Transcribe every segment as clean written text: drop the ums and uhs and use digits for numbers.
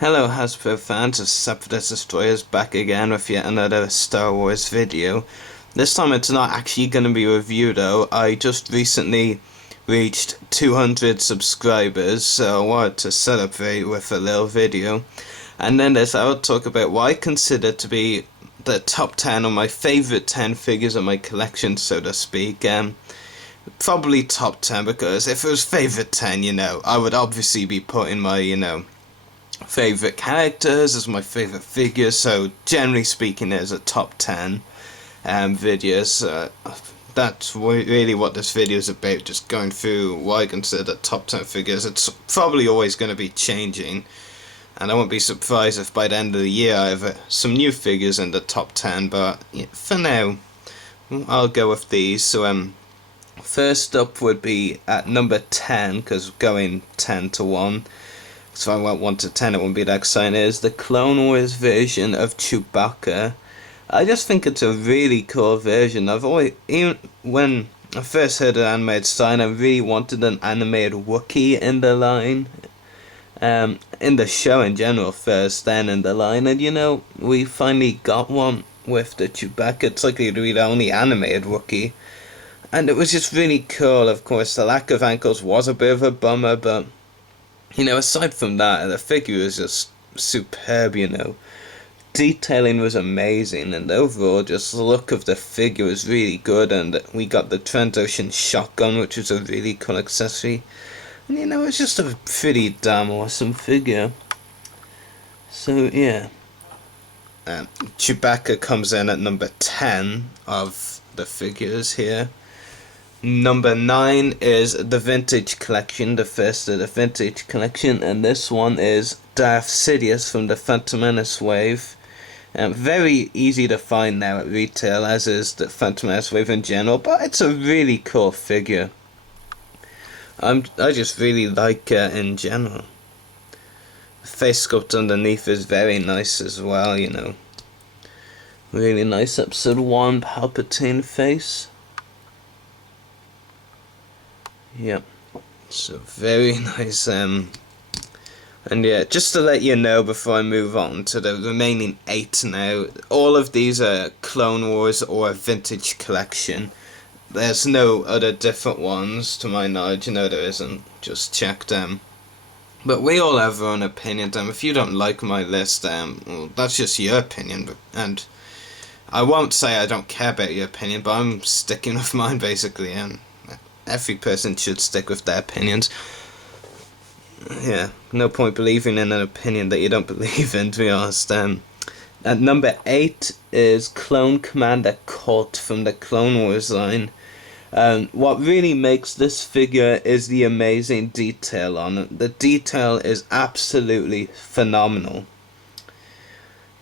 Hello Hasbro fans, it's SeparatistDestroyers back again with yet another Star Wars video. This time it's not actually going to be a review though. I just recently reached 200 subscribers, so I wanted to celebrate with a little video. And then I will talk about what I consider to be the top 10 or my favourite 10 figures of my collection, so to speak. Probably top 10, because if it was favourite 10, I would obviously be putting my, favorite characters as my favorite figures, so generally speaking there's a top 10 videos. That's really what this video is about, just going through what I consider the top 10 figures. It's probably always going to be changing, and I won't be surprised if by the end of the year I have some new figures in the top 10, but yeah, for now I'll go with these. So first up would be at number 10, because going 10 to 1. So if I went 1 to 10, it wouldn't be that exciting. Is the Clone Wars version of Chewbacca. I just think it's a really cool version. Even when I first heard of the animated sign, I really wanted an animated Wookiee in the line. In the show in general first, then in the line. And we finally got one with the Chewbacca. It's likely to be the only animated Wookiee. And it was just really cool. Of course, the lack of ankles was a bit of a bummer, but aside from that, the figure was just superb, Detailing was amazing, and overall, just the look of the figure was really good, and we got the Transocean shotgun, which was a really cool accessory. And, it's just a pretty damn awesome figure. So, yeah. Chewbacca comes in at number 10 of the figures here. Number 9 is the Vintage Collection, the first of the Vintage Collection, and this one is Darth Sidious from the Phantom Menace wave. Very easy to find now at retail, as is the Phantom Menace wave in general, but it's a really cool figure. I just really like it in general. The face sculpt underneath is very nice as well, Really nice Episode 1 Palpatine face. Yep, so very nice. And yeah, just to let you know before I move on to the remaining 8 now, all of these are Clone Wars or Vintage Collection. There's no other different ones to my knowledge. There isn't. Just check them. But we all have our own opinion. If you don't like my list, well, that's just your opinion. And I won't say I don't care about your opinion, but I'm sticking with mine basically. And every person should stick with their opinions. Yeah, no point believing in an opinion that you don't believe in, to be honest. At number 8 is Clone Commander Colt from the Clone Wars line. What really makes this figure is the amazing detail on it. The detail is absolutely phenomenal.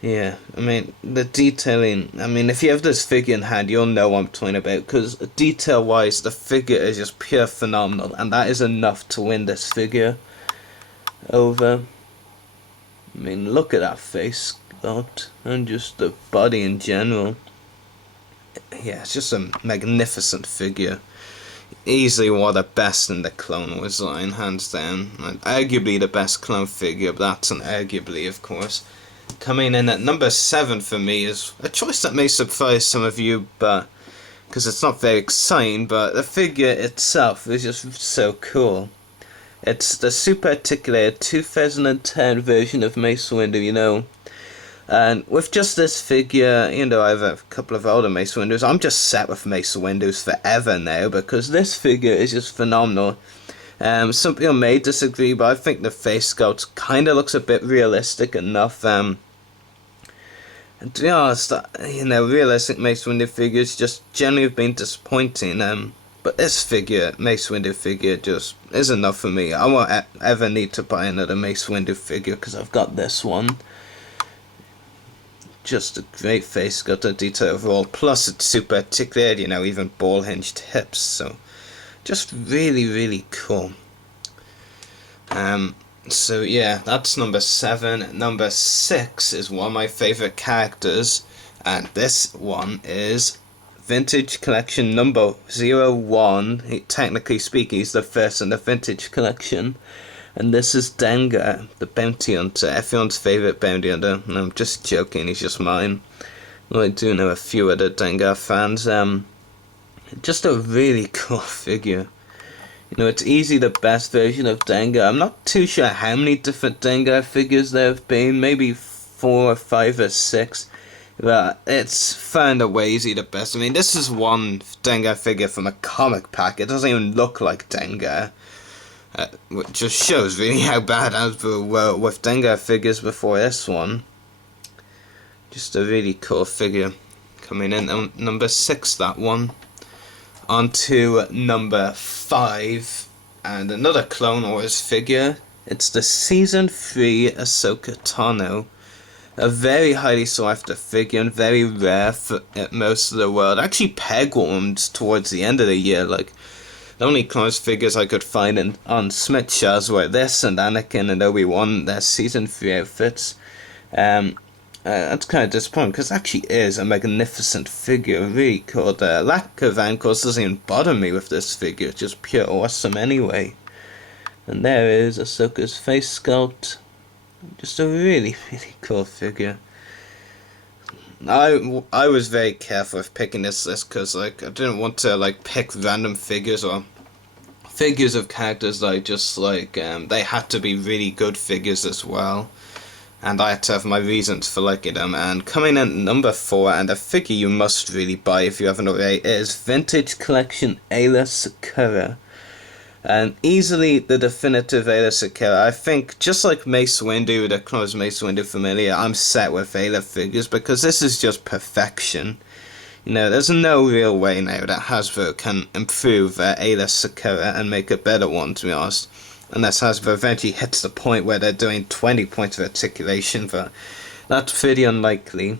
Yeah, the detailing, if you have this figure in hand, you'll know what I'm talking about, because detail-wise, the figure is just pure phenomenal, and that is enough to win this figure over. Look at that face sculpt, and just the body in general. Yeah, it's just a magnificent figure. Easily one of the best in the Clone Wars line, hands down. Arguably the best clone figure, but that's an arguably, of course. Coming in at number 7 for me is a choice that may surprise some of you, but because it's not very exciting, but the figure itself is just so cool. It's the super articulated 2010 version of Mace Windu, And with just this figure, I have a couple of older Mace Windus. I'm just set with Mace Windus forever now, because this figure is just phenomenal. Some people may disagree, but I think the face sculpt kind of looks a bit realistic enough. And to be honest, realistic Mace Windu figures just generally have been disappointing. But this figure, Mace Windu figure, just is enough for me. I won't ever need to buy another Mace Windu figure, because I've got this one. Just a great face sculpt, detail overall. Plus it's super articulated, even ball hinged hips. So just really, really cool. So yeah, that's number 7. Number 6 is one of my favourite characters, and this one is Vintage Collection number 01. Technically speaking, he's the first in the Vintage Collection. And this is Dengar, the bounty hunter, everyone's favourite bounty hunter. No, I'm just joking, he's just mine. Well, I do know a few other Dengar fans. Just a really cool figure. You know, it's easily the best version of Dengar. I'm not too sure how many different Dengar figures there have been, maybe 4 or 5 or 6. But it's far and away easily the best. I mean, this is one Dengar figure from a comic pack. It doesn't even look like Dengar. Which just shows really how bad Hasbro were with Dengar figures before this one. Just a really cool figure. Coming in on number 6, that one. On to number 5, and another Clone Wars figure. It's the Season 3 Ahsoka Tano. A very highly sought after figure and very rare for most of the world. Actually peg-warmed towards the end of the year. Like, the only Clone Wars figures I could find on Smith Shaz were this and Anakin and Obi-Wan, their Season 3 outfits. That's kind of disappointing because it actually is a magnificent figure, really cool. The lack of ankles doesn't even bother me with this figure, it's just pure awesome anyway. And there is Ahsoka's face sculpt. Just a really, really cool figure. I was very careful with picking this list because like I didn't want to like pick random figures or figures of characters that I just like they had to be really good figures as well. And I had to have my reasons for liking them. And coming in at number 4, and a figure you must really buy if you haven't already, is Vintage Collection Aayla Secura. And easily the definitive Aayla Secura. I think, just like Mace Windu, the Clone Wars Mace Windu familiar, I'm set with Aayla figures because this is just perfection. You know, there's no real way now that Hasbro can improve Aayla Secura and make a better one, to be honest. Unless Hasbro eventually hits the point where they're doing 20 points of articulation, but that's pretty unlikely.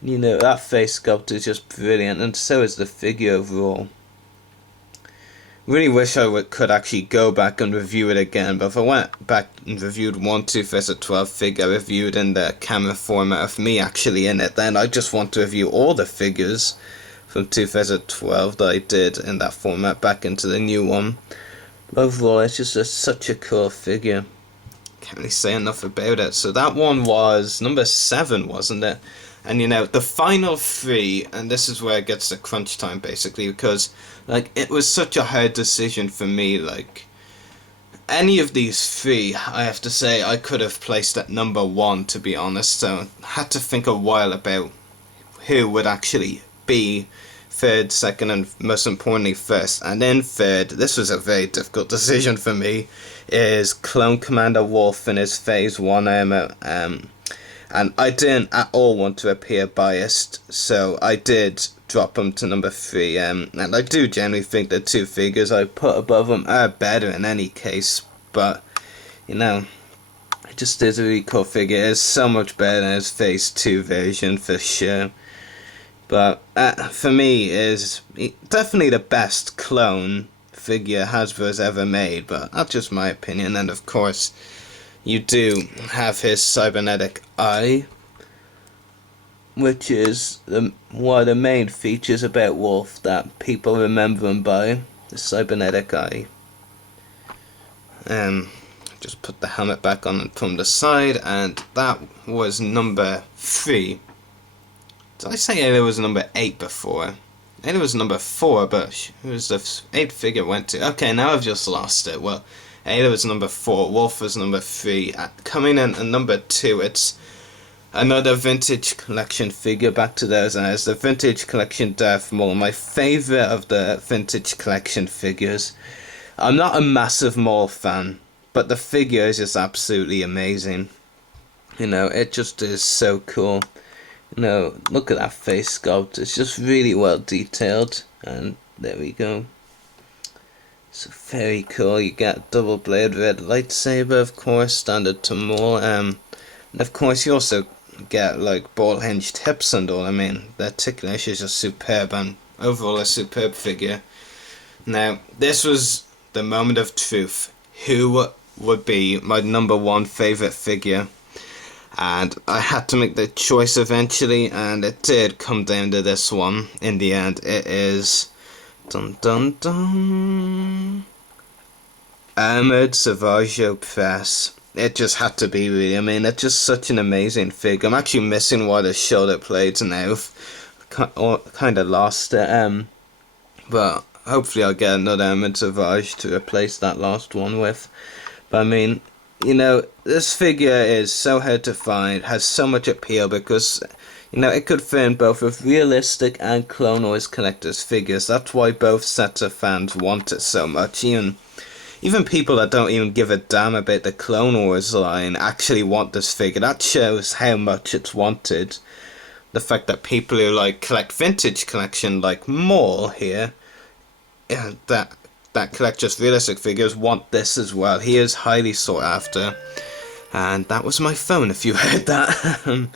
You know, that face sculpt is just brilliant, and so is the figure overall. Really wish I could actually go back and review it again, but if I went back and reviewed one 2012 figure I reviewed in the camera format of me actually in it, then I just want to review all the figures from 2012 that I did in that format back into the new one. Overall, it's just such a cool figure. Can't really say enough about it. So that one was number 7, wasn't it? And you know, the final 3, and this is where it gets to crunch time basically, because like it was such a hard decision for me. Like any of these 3, I have to say I could have placed at number 1, to be honest. So I had to think a while about who would actually be 3rd, 2nd, and most importantly 1st. And then 3rd, this was a very difficult decision for me, is Clone Commander Wolf in his Phase 1 armor. And I didn't at all want to appear biased, so I did drop him to number 3. And I do generally think the 2 figures I put above him are better in any case, but you know, it just is a really cool figure. It's so much better than his Phase 2 version for sure. But for me, is definitely the best clone figure Hasbro's ever made, but that's just my opinion. And of course, you do have his cybernetic eye, which is one of the main features about Wolf that people remember him by, the cybernetic eye. Just put the helmet back on and from the side, and that was number 3. Did I say Aayla was number 8 before? Aayla was number 4, but who was the 8th figure went to? Okay, now I've just lost it. Well, Aayla was number 4, Wolf was number 3. Coming in at number 2, it's another Vintage Collection figure, back to those, and it's the Vintage Collection Darth Maul, my favourite of the Vintage Collection figures. I'm not a massive Maul fan, but the figure is just absolutely amazing. You know, it just is so cool. You know, look at that face sculpt, it's just really well detailed, and there we go. So very cool. You get double blade red lightsaber, of course, standard to Maul, and of course you also get like ball hinged hips and all. I mean, the articulation is just superb, and overall a superb figure. Now, this was the moment of truth. Who would be my number 1 favourite figure? And I had to make the choice eventually, and it did come down to this one in the end. It is dun dun dun Armored Savaggio Press. It just had to be, really. I mean, it's just such an amazing figure. I'm actually missing one of the shoulder blades now. Kind of lost it. But hopefully I'll get another Armored Savage to replace that last one with. But I mean, you know, this figure is so hard to find, has so much appeal because, you know, it could fit in both with realistic and Clone Wars collectors figures. That's why both sets of fans want it so much. Even people that don't even give a damn about the Clone Wars line actually want this figure. That shows how much it's wanted. The fact that people who like collect vintage collection like Maul here, that collect just realistic figures, want this as well. He is highly sought after. And that was my phone if you heard that.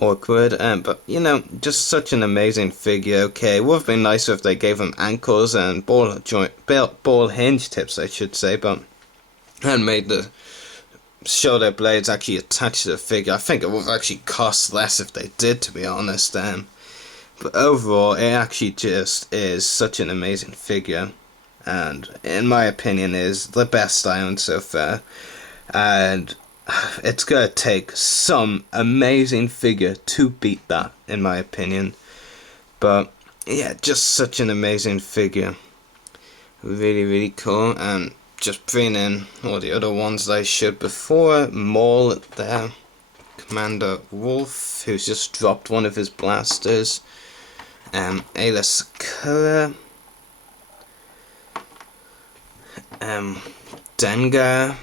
Awkward. But you know, just such an amazing figure. Okay, it would have been nicer if they gave him ankles and ball hinge tips, I should say, but and made the shoulder blades actually attached to the figure. I think it would have actually cost less if they did, to be honest. But overall, it actually just is such an amazing figure, and in my opinion is the best I own so far. And it's gonna take some amazing figure to beat that, in my opinion. But yeah, just such an amazing figure. Really, really cool. And just bring in all the other ones that I showed before. Maul there. Commander Wolf, who's just dropped one of his blasters. Ayla Sakura. Dengar,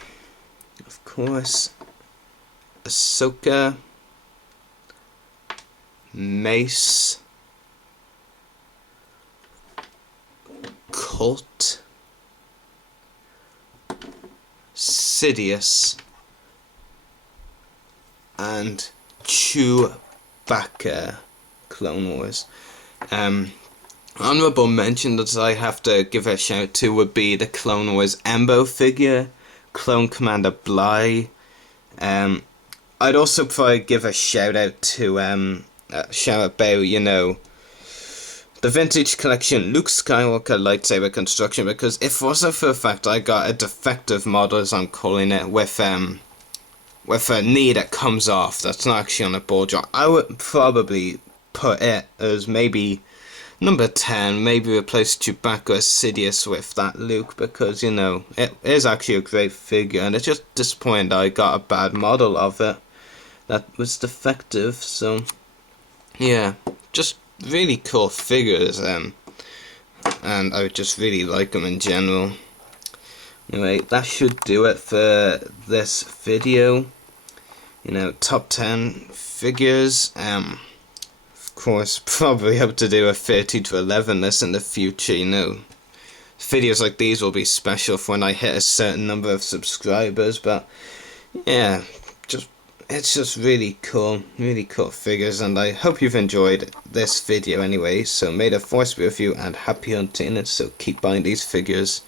of course. Ahsoka. Mace. Colt. Sidious. And Chewbacca. Clone Wars. Honorable mention that I have to give a shout to would be the Clone Wars Embo figure, Clone Commander Bly. I'd also probably give a shout out to shout about, you know, the vintage collection Luke Skywalker lightsaber construction, because if it wasn't for the fact I got a defective model, as I'm calling it, with a knee that comes off, that's not actually on a ball joint, I would probably put it as maybe number 10, maybe replace Chewbacca as Sidious with that Luke, because, you know, it is actually a great figure, and it's just disappointing that I got a bad model of it that was defective. So yeah, just really cool figures, and I just really like them in general. Anyway, that should do it for this video. You know, top 10 figures. Of course, probably hope to do a 30 to 11 list in the future. You know, videos like these will be special for when I hit a certain number of subscribers. But yeah, it's just really cool figures, and I hope you've enjoyed this video anyway. So may the force be with you, and happy hunting, and so keep buying these figures.